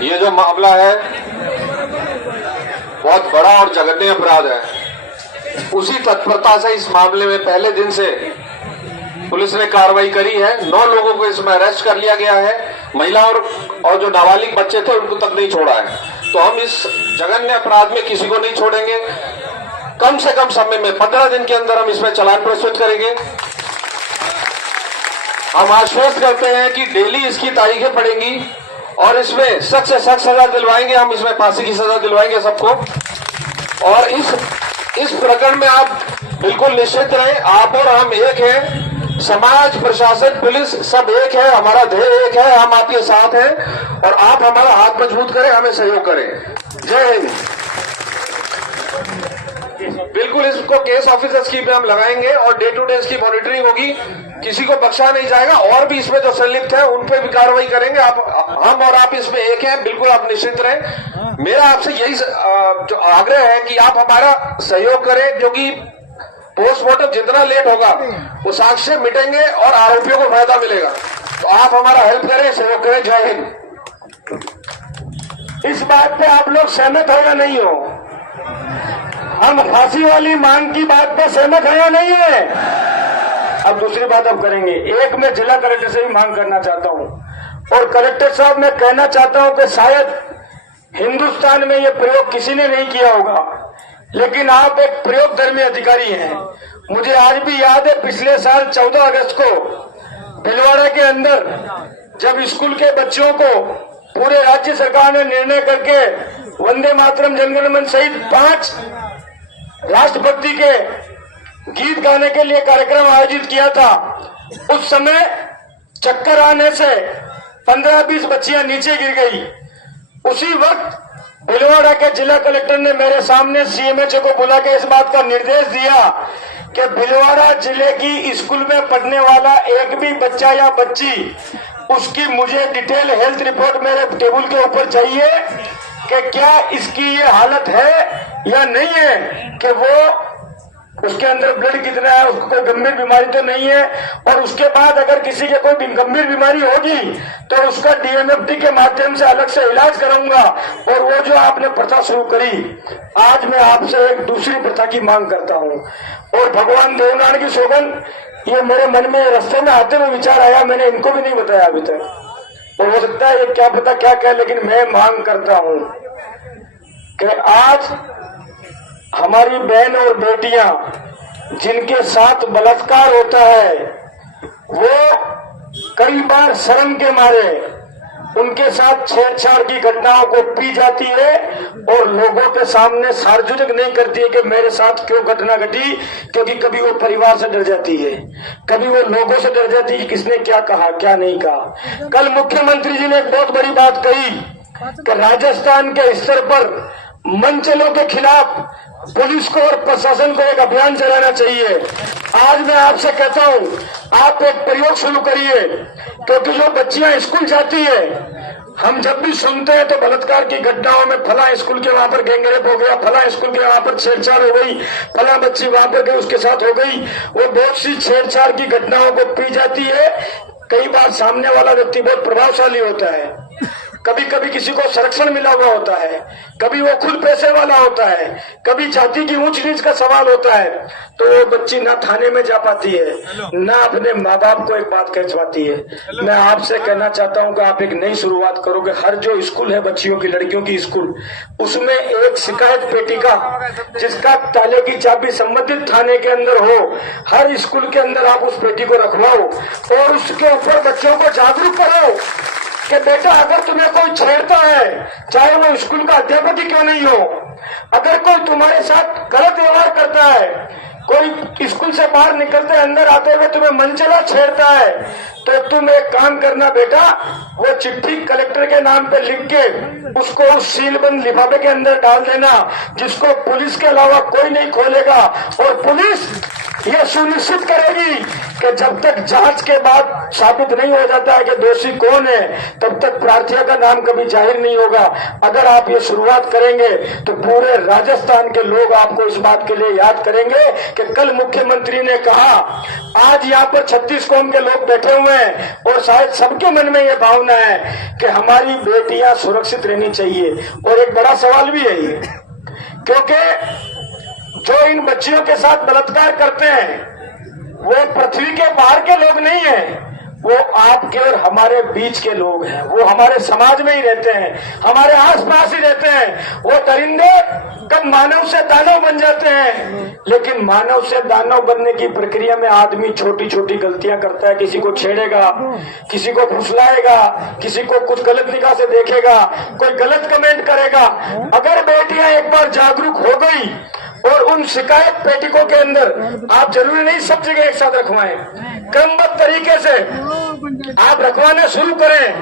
ये जो मामला है बहुत बड़ा और जघन्य अपराध है। उसी तत्परता से इस मामले में पहले दिन से पुलिस ने कार्रवाई करी है। 9 लोगों को इसमें अरेस्ट कर लिया गया है। महिला और जो नाबालिग बच्चे थे उनको तक नहीं छोड़ा है। तो हम इस जघन्य अपराध में किसी को नहीं छोड़ेंगे। कम से कम समय में 15 दिन के अंदर हम इसमें चालान प्रस्तुत करेंगे। हम आश्वस्त करते हैं कि डेली इसकी तारीखें पड़ेंगी और इसमें सख्त से सख्त सजा दिलवाएंगे। हम इसमें फांसी की सजा दिलवाएंगे सबको। और इस प्रकरण में आप बिल्कुल निश्चित रहें, आप और हम एक हैं। समाज, प्रशासन, पुलिस सब एक है। हमारा ध्येय एक है। हम आपके साथ हैं और आप हमारा हाथ मजबूत करें, हमें सहयोग करें। जय हिंद। बिल्कुल इसको केस ऑफिसर स्कीम में हम लगाएंगे और डे टू डे इसकी मॉनिटरिंग होगी। किसी को बख्शा नहीं जाएगा और भी इसमें जो संलिप्त है उन पे भी कार्रवाई करेंगे। हम और आप इसमें एक हैं, बिल्कुल आप निश्चित रहें। मेरा आपसे यही जो आग्रह है कि आप हमारा सहयोग करें, क्योंकि पोस्टमार्टम जितना लेट होगा वो साक्ष्य मिटेंगे और आरोपियों को फायदा मिलेगा। तो आप हमारा हेल्प करें, सहयोग करें। जय हिंद। इस बात पे आप लोग सहमत हो या नहीं हो? हम फांसी वाली मांग की बात पे सहमत है या नहीं है? अब दूसरी बात अब करेंगे। एक मैं जिला कलेक्टर से भी मांग करना चाहता हूं और कलेक्टर साहब मैं कहना चाहता हूं कि शायद हिंदुस्तान में ये प्रयोग किसी ने नहीं किया होगा, लेकिन आप एक प्रयोगधर्मी अधिकारी हैं। मुझे आज भी याद है पिछले साल 14 अगस्त को भीलवाड़ा के अंदर जब स्कूल के बच्चों को पूरे राज्य सरकार ने निर्णय करके वंदे मातरम, जनगण मन सहित 5 राष्ट्रभक्ति के गीत गाने के लिए कार्यक्रम आयोजित किया था। उस समय चक्कर आने से 15-20 बच्चियां नीचे गिर गई। उसी वक्त भीलवाड़ा के जिला कलेक्टर ने मेरे सामने सीएमएचओ को बुला के इस बात का निर्देश दिया कि भीलवाड़ा जिले की स्कूल में पढ़ने वाला एक भी बच्चा या बच्ची, उसकी मुझे डिटेल हेल्थ रिपोर्ट मेरे टेबल के ऊपर चाहिए कि क्या इसकी ये हालत है या नहीं है, कि वो उसके अंदर ब्लड कितना है, उसको कोई गंभीर बीमारी तो नहीं है, और उसके बाद अगर किसी के कोई गंभीर बीमारी होगी तो उसका डीएमएफटी के माध्यम से अलग से इलाज कराऊंगा। और वो जो आपने प्रथा शुरू करी, आज मैं आपसे एक दूसरी प्रथा की मांग करता हूँ। और भगवान देवनारायण की सौगन, ये मेरे मन में रास्ते में आते हुए विचार आया, मैंने इनको भी नहीं बताया अभी तक। और हो सकता है ये क्या पता क्या कहे, लेकिन मैं मांग करता हूँ कि आज हमारी बहन और बेटियां जिनके साथ बलात्कार होता है, वो कई बार शर्म के मारे उनके साथ छेड़छाड़ की घटनाओं को पी जाती है और लोगों के सामने सार्वजनिक नहीं करती है कि मेरे साथ क्यों घटना घटी, क्योंकि कभी वो परिवार से डर जाती है, कभी वो लोगों से डर जाती है कि किसने क्या कहा क्या नहीं कहा। कल मुख्यमंत्री जी ने एक बहुत बड़ी बात कही कि राजस्थान के स्तर पर मंचलों के खिलाफ पुलिस को और प्रशासन को एक अभियान चलाना चाहिए। आज मैं आपसे कहता हूं, आप एक प्रयोग शुरू करिए, क्योंकि जो बच्चियां स्कूल जाती है, हम जब भी सुनते हैं तो बलात्कार की घटनाओं में फला स्कूल के वहां पर गैंगरेप हो गया, फला स्कूल के वहां पर छेड़छाड़ हो गई, फला बच्ची वहां पर गई उसके साथ हो गई, वो बहुत सी छेड़छाड़ की घटनाओं को पी जाती है। कई बार सामने वाला व्यक्ति बहुत प्रभावशाली होता है, कभी कभी किसी को संरक्षण मिला हुआ होता है, कभी वो खुद पैसे वाला होता है, कभी जाति की ऊंच नीच का सवाल होता है, तो वो बच्ची ना थाने में जा पाती है, ना अपने माँ बाप को एक बात कह पाती है। मैं आपसे कहना चाहता हूँ कि आप एक नई शुरुआत करोगे। हर जो स्कूल है बच्चियों की, लड़कियों की स्कूल, उसमें एक शिकायत पेटिका जिसका ताले की चाबी संबंधित थाने के अंदर हो, हर स्कूल के अंदर आप उस पेटी को रखवाओ और उसके ऊपर बच्चों को जागरूक करो कि बेटा अगर तुम्हें कोई छेड़ता है, चाहे वो स्कूल का अध्यापक ही क्यों नहीं हो, अगर कोई तुम्हारे साथ गलत व्यवहार करता है, कोई स्कूल से बाहर निकलते अंदर आते हुए तुम्हें मनचला छेड़ता है, तो तुम एक काम करना बेटा, वो चिट्ठी कलेक्टर के नाम पे लिख के उसको उस सीलबंद लिफाफे के अंदर डाल देना, जिसको पुलिस के अलावा कोई नहीं खोलेगा। और पुलिस ये सुनिश्चित करेगी कि जब तक जांच के बाद साबित नहीं हो जाता है कि दोषी कौन है, तब तक प्रार्थियों का नाम कभी जाहिर नहीं होगा। अगर आप ये शुरुआत करेंगे तो पूरे राजस्थान के लोग आपको इस बात के लिए याद करेंगे कि कल मुख्यमंत्री ने कहा, आज यहाँ पर 36 कौम के लोग बैठे हुए हैं और शायद सबके मन में ये भावना है कि हमारी बेटियां सुरक्षित रहनी चाहिए। और एक बड़ा सवाल भी है ये, क्योंकि जो इन बच्चियों के साथ बलात्कार करते हैं वो पृथ्वी के बाहर के लोग नहीं है, वो आपके और हमारे बीच के लोग हैं। वो हमारे समाज में ही रहते हैं, हमारे आसपास ही रहते हैं। वो दरिंदे कब मानव से दानव बन जाते हैं, लेकिन मानव से दानव बनने की प्रक्रिया में आदमी छोटी छोटी गलतियां करता है। किसी को छेड़ेगा, किसी को फुसलाएगा, किसी को कुछ गलत निगाह से देखेगा, कोई गलत कमेंट करेगा। अगर बेटियां एक बार जागरूक हो गई और उन शिकायत पेटिकों के अंदर, आप जरूरी नहीं सब जगह एक साथ रखवाएं, क्रमबद्ध तरीके से आप रखवाने शुरू करें।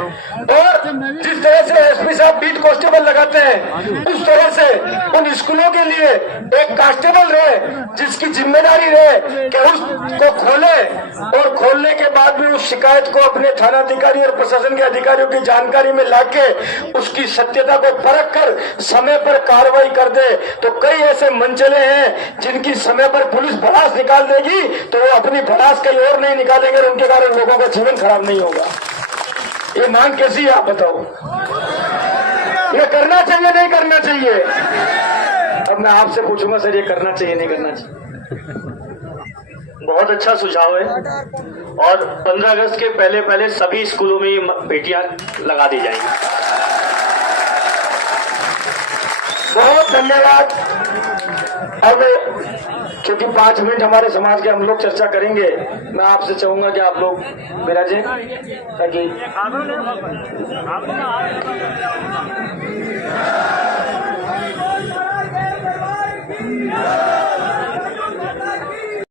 और जिस तरह से एसपी साहब बीट कांस्टेबल लगाते हैं, उस तरह से उन स्कूलों के लिए एक कांस्टेबल रहे जिसकी जिम्मेदारी रहे कि उसको खोले और खोलने के बाद भी उस शिकायत को अपने थानाधिकारी और प्रशासन के अधिकारियों की जानकारी में लाके उसकी सत्यता को परख कर समय पर कार्रवाई कर दे। तो कई ऐसे मंचले हैं जिनकी समय पर पुलिस भड़ास निकाल देगी तो वो अपनी भड़ास कहीं और नहीं निकालेंगे और उनके कारण लोगों का जीवन खराब नहीं होगा। ये मांग कैसी है आप बताओ? ये करना चाहिए नहीं करना चाहिए? अब मैं आपसे पूछूंगा सर, ये करना चाहिए नहीं करना चाहिए? बहुत अच्छा सुझाव है और 15 अगस्त के पहले सभी स्कूलों में ये बेटियां लगा दी जाएंगी। बहुत धन्यवाद। अब क्योंकि 5 मिनट हमारे समाज के हम लोग चर्चा करेंगे, मैं आपसे चाहूंगा कि आप लोग विराजें ताकि